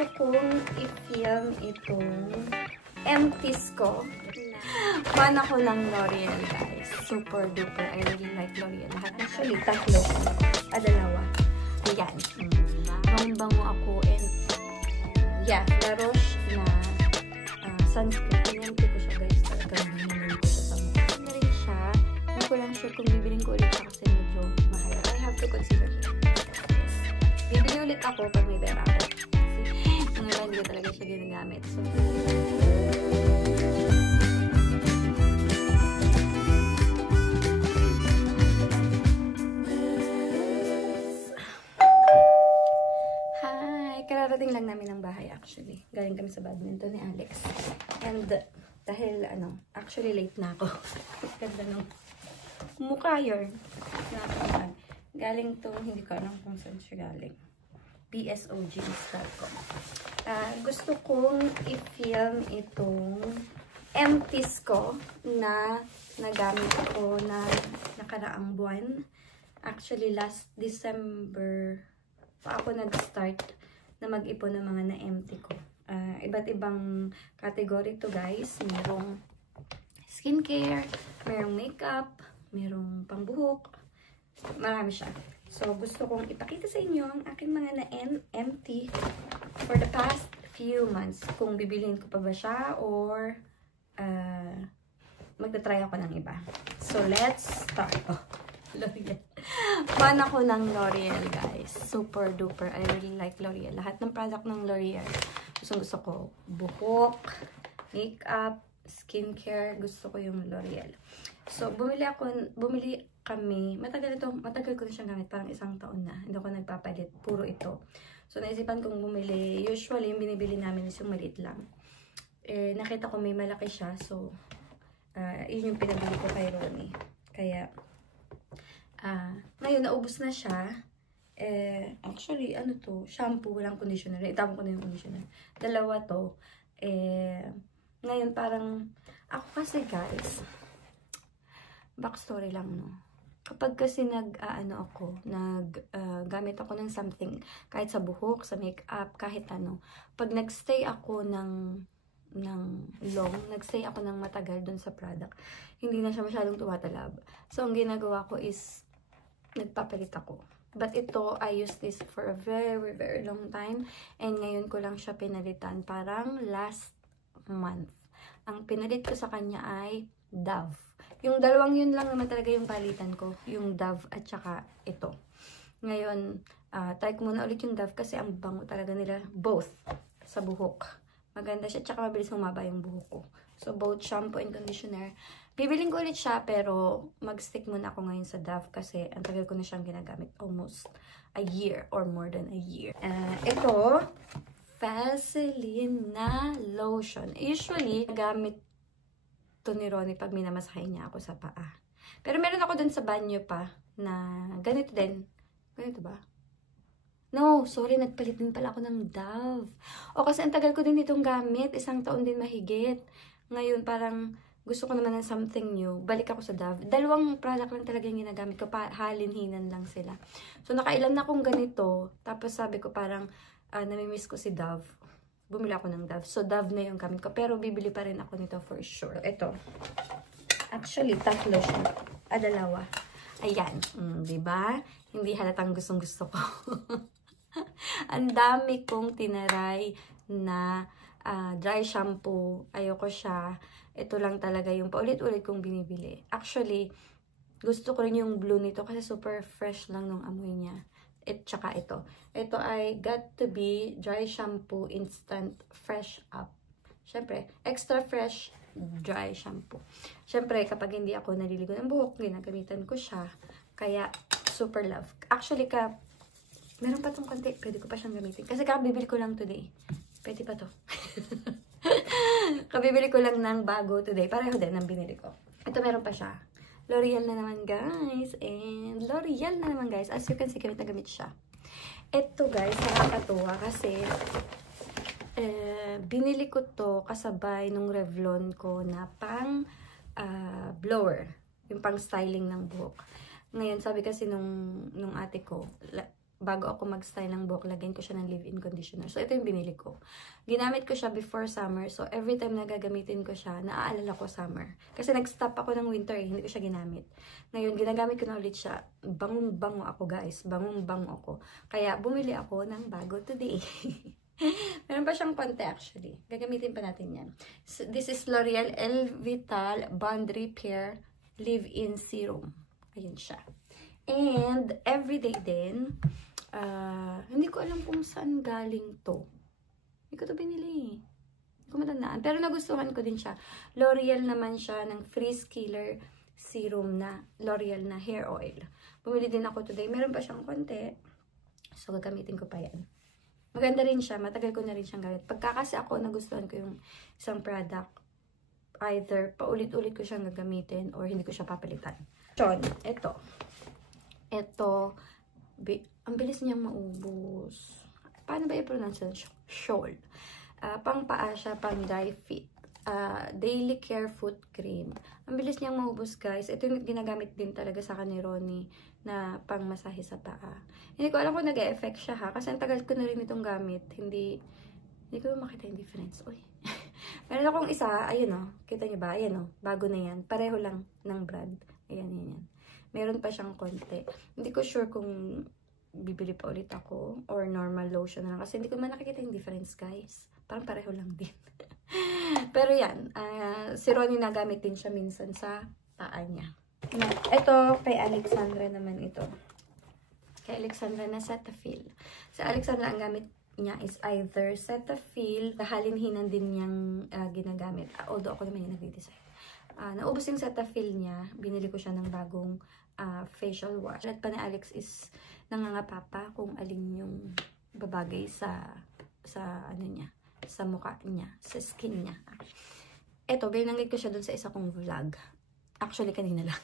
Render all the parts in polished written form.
gusto kong i-film itong empties ko. Fan ako ng L'Oreal, guys. Super duper. I really like L'Oreal. Actually, tatlo. Dalawa. Ayan. Bang-bango ako. And yeah, La Roche na sunscreen. Pinanti ko siya, guys. Talagang binilin ko siya sa mukha. Na rin siya. Hindi ko lang sure kung bibiling ko ulit siya kasi medyo mahal. I have to consider it. Yes. Bibili ulit ako pag may pera ako. Kasi ngayon hindi ko talaga siya ginagamit. So, kararating lang namin ng bahay actually. Galing kami sa badminton ni Alex. And dahil actually late na ako. Ganda nung mukha yun. Galing to, hindi ko alam kung saan siya galing. bsogjeans.com. Gusto kong i-film itong empties ko na nagamit ko na nakaraang buwan. Actually last December pa ako nag-start na mag-ipon ng mga na-empty ko. Iba't ibang category to, guys. Merong skincare, merong makeup, merong pangbuhok. Marami siya. So, gusto kong ipakita sa inyo ang aking mga na-empty for the past few months. Kung bibilhin ko pa ba siya or magta-try ako ng iba. So, let's start. L'Oreal. Fan ako ng L'Oreal, guys. Super duper. I really like L'Oreal. Lahat ng product ng L'Oreal. Gusto ko buhok, makeup, skincare. Gusto ko yung L'Oreal. So, bumili kami. Matagal ko na siyang gamit. Parang isang taon na. Hindi ako nagpapalit. Puro ito. So, naisipan kong bumili. Usually, yung binibili namin is yung maliit lang. Nakita ko may malaki siya. So, yun yung pinabili ko kay Ronnie. Kaya, ngayon, naubos na siya. Actually, shampoo, walang conditioner. Itapon ko na yung conditioner. Dalawa to. Ngayon, parang, ako kasi, guys, backstory lang, no? Kapag kasi gamit ako ng something, kahit sa buhok, sa makeup, kahit pag nagstay ako ng nagstay ako ng matagal dun sa product, hindi na siya masyadong tumatalab. So, ang ginagawa ko is, nagpapalit ako. But ito, I used this for a very, very long time. And ngayon ko lang siya pinalitan. Parang last month. Ang pinalit ko sa kanya ay Dove. Yung dalawang yun lang naman talaga yung palitan ko. Yung Dove at saka ito. Ngayon, try ko muna ulit yung Dove kasi ang bango talaga nila. Both. Sa buhok. Maganda siya. Tsaka mabilis humaba yung buhok ko. So, both shampoo and conditioner. Bibiling ko ulit siya, pero mag-stick muna ako ngayon sa Dove kasi ang tagal ko na siyang ginagamit. Almost a year or more than a year. Ito, Vaseline na lotion. Usually, gamit to ni Ronnie pag minamasahe niya ako sa paa. Pero meron ako dun sa banyo pa na ganito din. Ganito ba? No, sorry, nagpalit din pala ako ng Dove. O kasi ang tagal ko din itong gamit. Isang taon din mahigit. Ngayon, parang gusto ko naman ng something new. Balik ako sa Dove. Dalawang product lang talaga yung ginagamit ko. Halinhinan lang sila. So, nakailan na akong ganito. Tapos sabi ko parang, namimiss ko si Dove. Bumili ako ng Dove. So, Dove na yung gamit ko. Pero, bibili pa rin ako nito for sure. Ito. Actually, tatlo siya. Dalawa. Ayan. Diba? Hindi halatang gustong-gusto ko. Ang dami kong tinaray na dry shampoo. Ayoko siya. Ito lang talaga yung paulit-ulit kong binibili. Actually, gusto ko rin yung blue nito kasi super fresh lang nung amoy niya. Tsaka ito. Ito ay Got to Be Dry Shampoo Instant Fresh Up. Syempre, extra fresh dry shampoo. Syempre, kapag hindi ako naliligo ng buhok, ginagamitan ko siya. Kaya, super love. Actually, meron pa tong konti. Pwede ko pa siyang gamitin. Kasi kabibili ko lang today. Pwede pa to. Kabibili ko lang ng bago today. Pareho din ang binili ko. Ito meron pa siya. L'Oreal na naman, guys. And L'Oreal na naman, guys. As you can see, gamit na gamit siya. Ito, guys, nakakatuwa kasi binili ko to kasabay nung Revlon ko na pang blower. Yung pang styling ng buhok. Ngayon, sabi kasi nung ate ko, bago ako mag-style ng buhok, lagyan ko siya ng leave-in conditioner. So, ito yung binili ko. Ginamit ko siya before summer. So, every time na gagamitin ko siya, naaalala ko summer. Kasi nag-stop ako ng winter hindi ko siya ginamit. Ngayon, ginagamit ko na ulit siya. Bangong-bango ako, guys. Bangong-bango ako. Kaya, bumili ako ng bago today. Meron pa siyang konti actually. Gagamitin pa natin yan. So, this is L'Oreal Elvital Bond Repair Leave-In Serum. Ayun siya. And, everyday din, hindi ko alam kung saan galing to. Hindi ko to binili. Hindi ko matandaan. Pero nagustuhan ko din siya. L'Oreal naman siya ng Freeze Killer Serum na L'Oreal na hair oil. Bumili din ako today. Meron pa siyang konti. So, gagamitin ko pa yan. Maganda rin siya. Matagal ko na rin siyang gamit. Pagka kasi ako nagustuhan ko yung isang product, either paulit-ulit ko siyang gagamitin or hindi ko siya papalitan. Sean, ito. Ito, ang bilis niyang maubos. Paano ba i-pronounce yun? Shoal. Pang paa siya, pang dye fit. Daily Care Foot Cream. Ang bilis niyang maubos, guys. Ito yung ginagamit din talaga sa akin ni Ronnie na pang masahe sa paa. Hindi ko alam kung nag-e-effect siya ha. Kasi ang tagal ko na rin itong gamit. Hindi ko makita yung difference. Uy. Meron akong isa. Ayun o. Kita niyo ba? Ayan o. Bago na yan. Pareho lang ng brand. Ayan, yan. Meron pa siyang konti. Hindi ko sure kung bibili pa ulit ako or normal lotion na lang. Kasi hindi ko man nakikita yung difference, guys. Parang pareho lang din. Pero yan. Si Ronnie nagamit din siya minsan sa paa niya. Ito, kay Alexandra naman ito. Kay Alexandra na Cetaphil. Sa Alexandra, ang gamit niya is either Cetaphil, halinhinan din niyang ginagamit. Although ako naman yung nag-design. Naubos yung Cetaphil niya. Binili ko siya ng bagong facial wash. Lahat pa ni Alex is nangangapapa kung alin yung babagay sa ano niya, sa mukha niya, sa skin niya. Ito, binanggit ko siya dun sa isa kong vlog. Actually, kanina lang.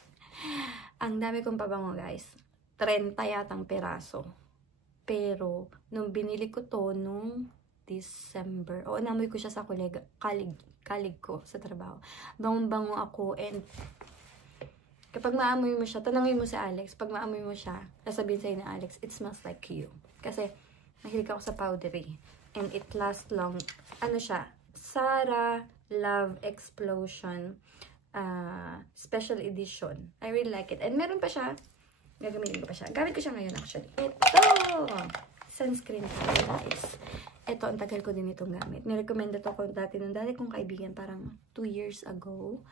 Ang dami kong pabango, guys. 30 yatang peraso. Pero, nung binili ko to, nung December, namoy ko siya sa kalig ko sa trabaho. Bangong-bango ako and kapag maamoy mo siya, tanangin mo si Alex, pag maamoy mo siya, sasabihin sa'yo ni Alex, it smells like you. Kasi, mahilig ako sa powdery. And it lasts long. Ano siya? Sarah Love Explosion Special Edition. I really like it. And meron pa siya. Gagamitin ko pa siya. Gamit ko siya ngayon actually. Ito! Sunscreen ko, guys. Ito, ang tagal ko din itong gamit. Nirecommended ako dati kong kaibigan parang 2 years ago.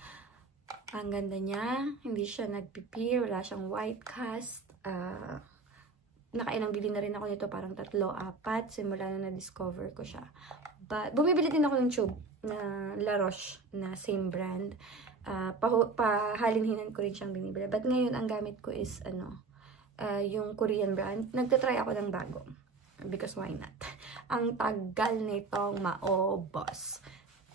Ang ganda niya. Hindi siya nagpipir. Wala siyang white cast. Nakailang bili na rin ako nito. Parang 3-4. Simula na na-discover ko siya. But, bumibili din ako ng tube na La Roche na same brand. Pahalinhinan ko rin siyang binibili. But ngayon, ang gamit ko is, yung Korean brand. Nagtatry ako ng bago. Because why not? Ang tagal nitong maubos.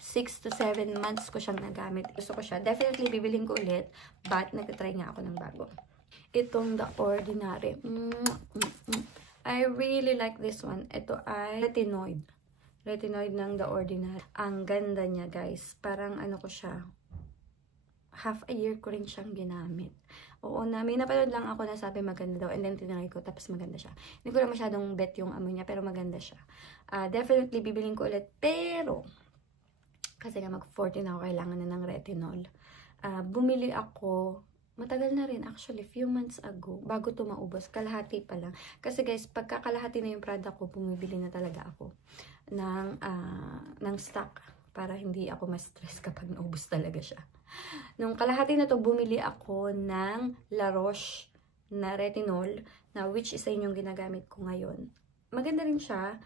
6 to 7 months ko siyang nagamit. Gusto ko siya. Definitely, bibiling ko ulit. But, nagtatry nga ako ng bago. Itong The Ordinary. I really like this one. Ito ay retinoid. Retinoid ng The Ordinary. Ang ganda niya, guys. Parang ano ko siya. Half a year ko rin siyang ginamit. Oo na, may napanood lang ako na sabi maganda daw. And then tinry ko, tapos maganda siya. Hindi ko lang masyadong bet yung amoy niya, pero maganda siya. Definitely, bibiling ko ulit. Pero, kasi nga mag-14 ako, kailangan na ng retinol. Bumili ako, matagal na rin actually, few months ago, bago to maubos, kalahati pa lang. Kasi guys, pagka kalahati na yung product ko, bumibili na talaga ako ng stock para hindi ako ma-stress kapag naubos talaga siya. Nung kalahati na to, bumili ako ng La Roche na retinol, na which isa yung ginagamit ko ngayon. Maganda rin siya.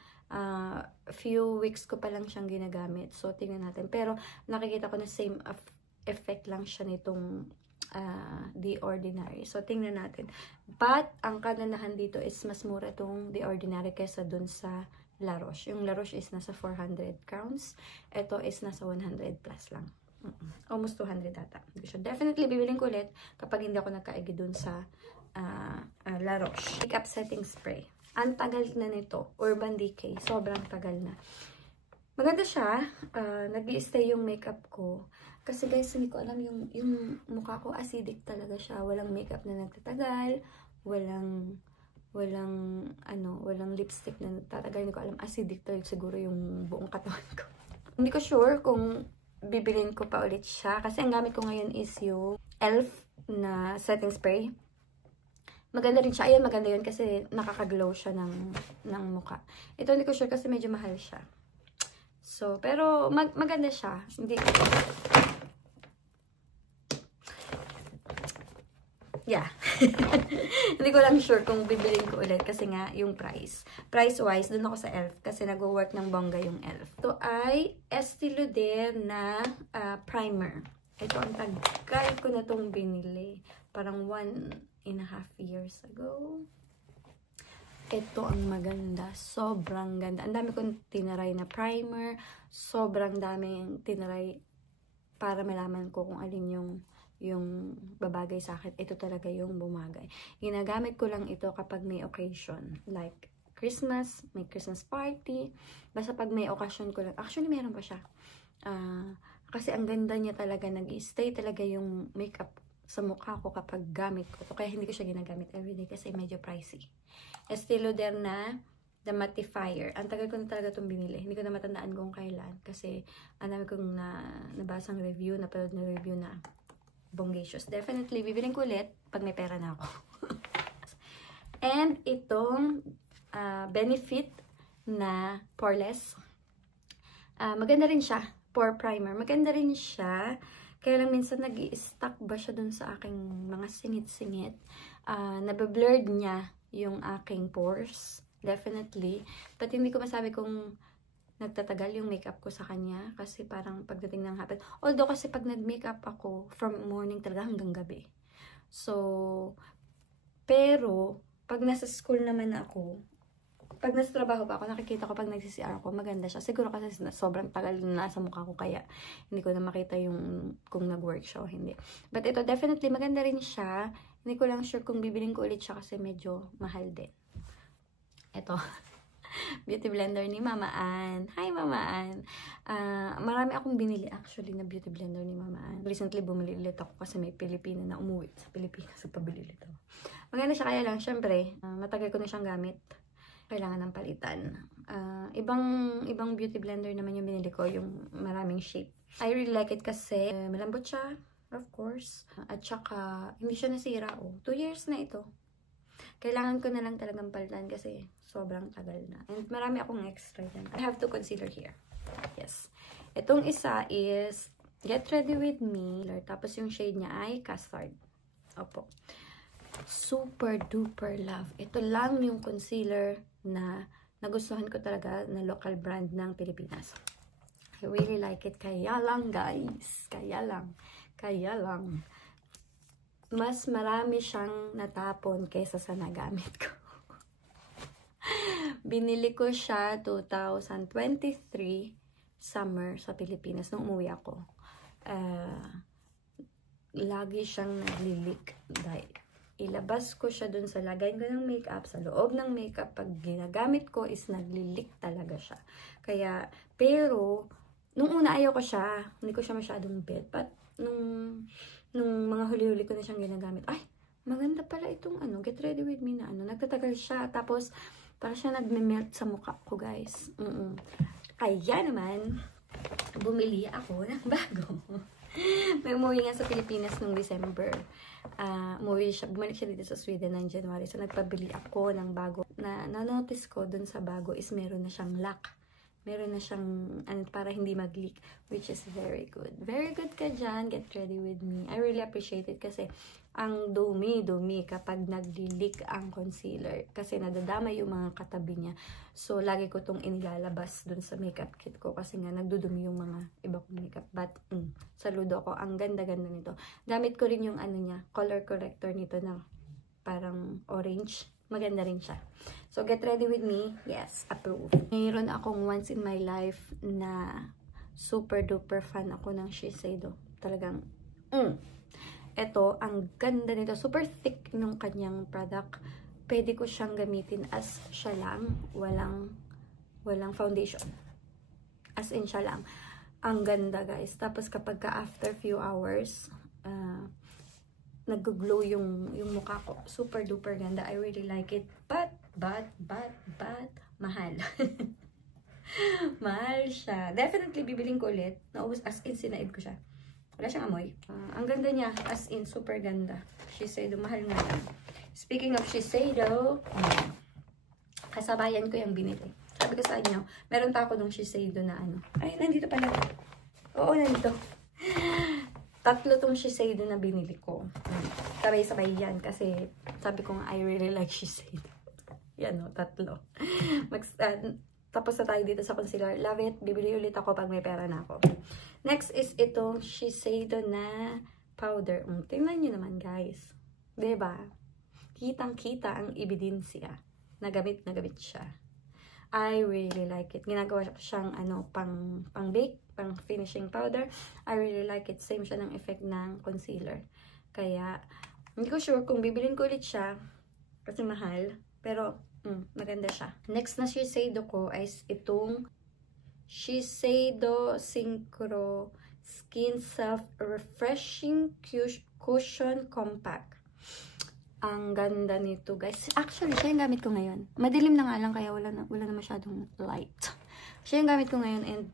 Few weeks ko pa lang siyang ginagamit. So, tingnan natin. Pero, nakikita ko na same effect lang siya nitong The Ordinary. So, tingnan natin. But, ang kaganahan dito is mas mura itong The Ordinary kaysa dun sa La Roche. Yung La Roche is nasa 400 crowns. Ito is nasa 100 plus lang. Almost 200 data. Definitely, bibiling ko ulit kapag hindi ako nagkaigi dun sa La Roche. Makeup setting spray. Ang tagal na nito. Urban Decay. Sobrang tagal na. Maganda siya. Nag-i-stay yung makeup ko. Kasi guys, hindi ko alam yung mukha ko acidic talaga siya. Walang makeup na nagtatagal. Walang walang lipstick na tatagal. Hindi ko alam, acidic talaga siguro yung buong katawan ko. Hindi ko sure kung bibilin ko pa ulit siya. Kasi ang gamit ko ngayon is yung e.l.f. na setting spray. Maganda rin siya. Ayan, maganda yun kasi nakaka-glow siya ng mukha. Ito hindi ko sure kasi medyo mahal siya. So, pero maganda siya. Hindi yeah. Hindi ko lang sure kung bibilin ko ulit kasi nga yung price. Price-wise, dun ako sa e.l.f. kasi nag-work ng bongga yung e.l.f. Ito ay Estee Lauder na primer. Ito, ang tagal ko na itong binili. Parang 1.5 years ago. Ito ang maganda. Sobrang ganda. Ang dami kong tinaray na primer. Sobrang daming tinaray para malaman ko kung alin yung babagay sa akin. Ito talaga yung bumagay. Ginagamit ko lang ito kapag may occasion. Like Christmas, may Christmas party. Basta pag may occasion ko lang. Actually, meron pa siya. Kasi ang ganda niya talaga. Nag-stay talaga yung makeup sa mukha ko kapag gamit ko. Kaya hindi ko siya ginagamit everyday kasi medyo pricey. Estee Lauder na The Mattifier. Ang tagal ko na talaga itong binili. Hindi ko na matandaan kung kailan. Kasi ang dami kong nabasang review, napanood na review na bongacious. Definitely, bibiling ko ulit pag may pera na ako. And itong Benefit na Poreless. Maganda rin siya. Pore primer. Maganda rin siya. Kaya lang minsan nag-i-stuck ba siya dun sa aking mga singit-singit. Nabe-blurred niya yung aking pores. Definitely. But hindi ko masabi kung nagtatagal yung makeup ko sa kanya kasi parang pagdating ng hapon. Although kasi pag nag-makeup ako from morning talaga hanggang gabi. So, pero pag nasa school naman ako, pag nasa trabaho pa ako, nakikita ko pag nag-CCR ako, maganda siya. Siguro kasi sobrang tagal na nasa mukha ko kaya hindi ko na makita yung kung nag-work siya o hindi. But ito definitely maganda rin siya. Hindi ko lang sure kung bibiling ko ulit siya kasi medyo mahal din. Ito. Beauty blender ni Mama Ann. Hi, Mama Ann. Marami akong binili actually na beauty blender ni Mama Ann. Recently, bumili ulit ako kasi may Pilipina na umuwi sa Pilipinas. So, pabili ulit ako. Maganda siya kaya lang. Siyempre, matagal ko na siyang gamit. Kailangan ng palitan. Ibang beauty blender naman yung binili ko. Yung maraming shape. I really like it kasi malambot siya. Of course. At saka, hindi siya nasira. 2 years na ito. Kailangan ko na lang talagang palitan kasi sobrang tagal na. And marami akong extra yan. I have to concealer here. Yes. Itong isa is Get Ready With Me. Tapos yung shade niya ay Custard. Opo. Super duper love. Ito lang yung concealer na nagustuhan ko talaga na local brand ng Pilipinas. I really like it. Kaya lang guys. Kaya lang. Mas marami siyang natapon kaysa sa nagamit ko. Binili ko siya 2023 summer sa Pilipinas nung umuwi ako. Lagi siyang nagli-leak. Ilabas ko siya dun sa lagay ko ng makeup. Sa loob ng makeup, pag ginagamit ko is nagli-leak talaga siya. Kaya, pero, nung una ayaw ko siya, hindi ko siya masyadong bet. But, nung mga huli-huli ko na siyang ginagamit, ay, maganda pala itong Get Ready With Me na nagtatagal siya. Tapos, parang siya nagme-melt sa mukha ko, guys. Kaya naman, bumili ako ng bago. May umuwi nga sa Pilipinas noong December. Bumalik siya dito sa Sweden ng January. So, nagpabili ako ng bago. Na-notice ko dun sa bago is meron na siyang lock. Meron na siyang, para hindi mag-leak, which is very good. Very good ka dyan. Get Ready With Me. I really appreciate it kasi ang dumi-dumi kapag nag-leak ang concealer. Kasi nadadama yung mga katabi niya. So, lagi ko itong inilalabas dun sa makeup kit ko kasi nga nagdudumi yung mga iba kong makeup. But, saludo ako. Ang ganda-ganda nito. Gamit ko rin yung color corrector nito na parang orange. Maganda rin siya. So, Get Ready With Me, yes, approve. Mayroon akong once in my life na super duper fan ako ng Shiseido. Talagang, Ito, ang ganda nito. Super thick nung kanyang product. Pwede ko siyang gamitin as siya lang. Walang foundation. As in siya lang. Ang ganda, guys. Tapos, kapag ka after few hours, nag-glow yung mukha ko. Super duper ganda. I really like it. But, mahal. Mahal siya. Definitely, bibiling ko ulit. Naubos, as in, sinaid ko siya. Wala siyang amoy. Ang ganda niya. As in, super ganda. Shiseido, mahal nga lang. Speaking of Shiseido, kasabayan ko yung binili. Sabi ko sa inyo, meron pa ako nung Shiseido na ano. Ay, nandito pala. Oo, nandito. 3 tong Shiseido na binili ko. Sabay-sabay yan kasi sabi ko nga, I really like Shiseido. Yan o, 3. Tapos na tayo dito sa concealer. Love it. Bibili ulit ako pag may pera na ako. Next is itong Shiseido na powder. Tingnan nyo naman, guys. Diba? Kitang-kita ang ebidensya. Nagamit siya. I really like it. Ginagawa siyang pang-bake, pang-finishing powder. I really like it. Same siya ng effect ng concealer. Kaya, hindi ko sure kung bibilin ko ulit siya. Kasi mahal. Pero, maganda siya. Next na Shiseido ko is itong Shiseido Synchro Skin Self-Refreshing Cushion Compact. Ang ganda nito, guys. Actually, siya yung gamit ko ngayon. Madilim na nga lang, kaya wala na masyadong light. Siya yung gamit ko ngayon and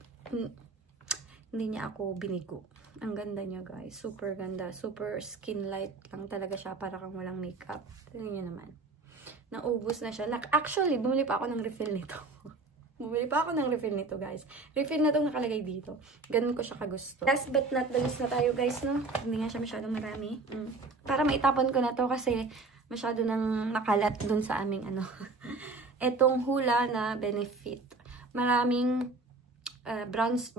hindi niya ako binigo. Ang ganda niya, guys. Super ganda. Super skin light lang talaga siya para kang walang makeup. Tingnan niyo naman. Naubos na siya. Actually, bumili pa ako ng refill nito. Guys. Refill na itong nakalagay dito. Ganun ko siya kagusto. Last but not the least na tayo, guys, no? Hindi nga siya masyadong marami. Para maitapon ko na to kasi masyado nang nakalat dun sa aming Etong Hoola na Benefit. Maraming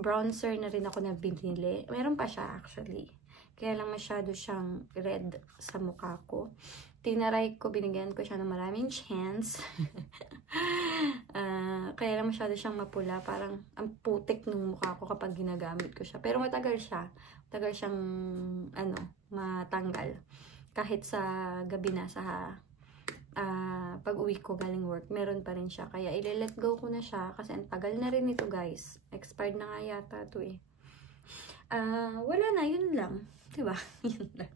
bronzer na rin ako na binili. Meron pa siya, actually. Kaya lang masyado siyang red sa mukha ko. Tinaray ko, binigyan ko siya ng maraming chance. Kaya lang masyado siyang mapula. Parang ang putik ng mukha ko kapag ginagamit ko siya. Pero matagal siya. Matagal siyang matanggal. Kahit sa gabi na, sa pag-uwi ko galing work, meron pa rin siya. Kaya i-let go ko na siya. Kasi ang tagal na rin ito, guys. Expired na nga yata ito eh. Wala na, yun lang. Diba? Yun lang.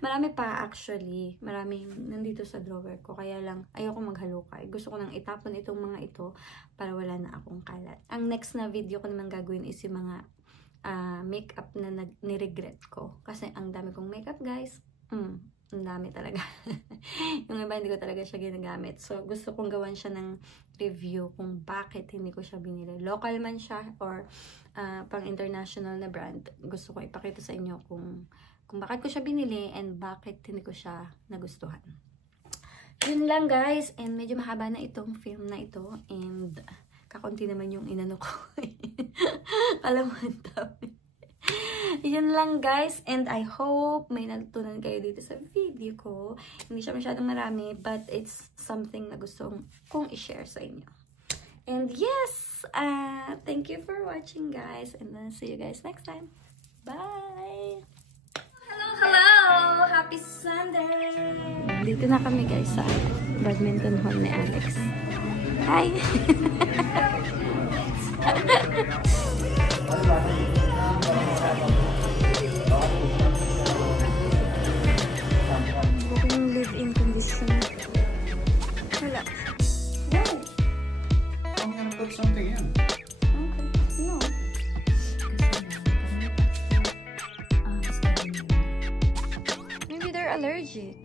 Marami pa actually. Maraming nandito sa drawer ko. Kaya lang, ayoko maghalukay. Gusto ko nang itapon itong mga ito para wala na akong kalat. Ang next na video ko naman gagawin is yung mga makeup na niregret ko. Kasi ang dami kong makeup, guys. Ang dami talaga. Yung iba hindi ko talaga siya ginagamit. So, gusto kong gawan siya ng review kung bakit hindi ko siya binili. Local man siya or pang international na brand. Gusto ko ipakita sa inyo kung bakit ko siya binili and bakit hindi ko siya nagustuhan. Yun lang, guys. And medyo mahaba na itong film na ito. And kakunti naman yung inano ko. Alam mo, ang dami. Yun lang, guys. And I hope may natutunan kayo dito sa video ko. Hindi siya masyadong marami, but it's something na gusto kong i-share sa inyo. And yes, thank you for watching, guys. And then see you guys next time. Bye! Hello! Happy Sunday! Dito na kami, guys, sa badminton hall ni Alex. Hi! Booking live-in condition. Wala. No! I'm gonna put something in. Okay. No. Maybe they're allergic.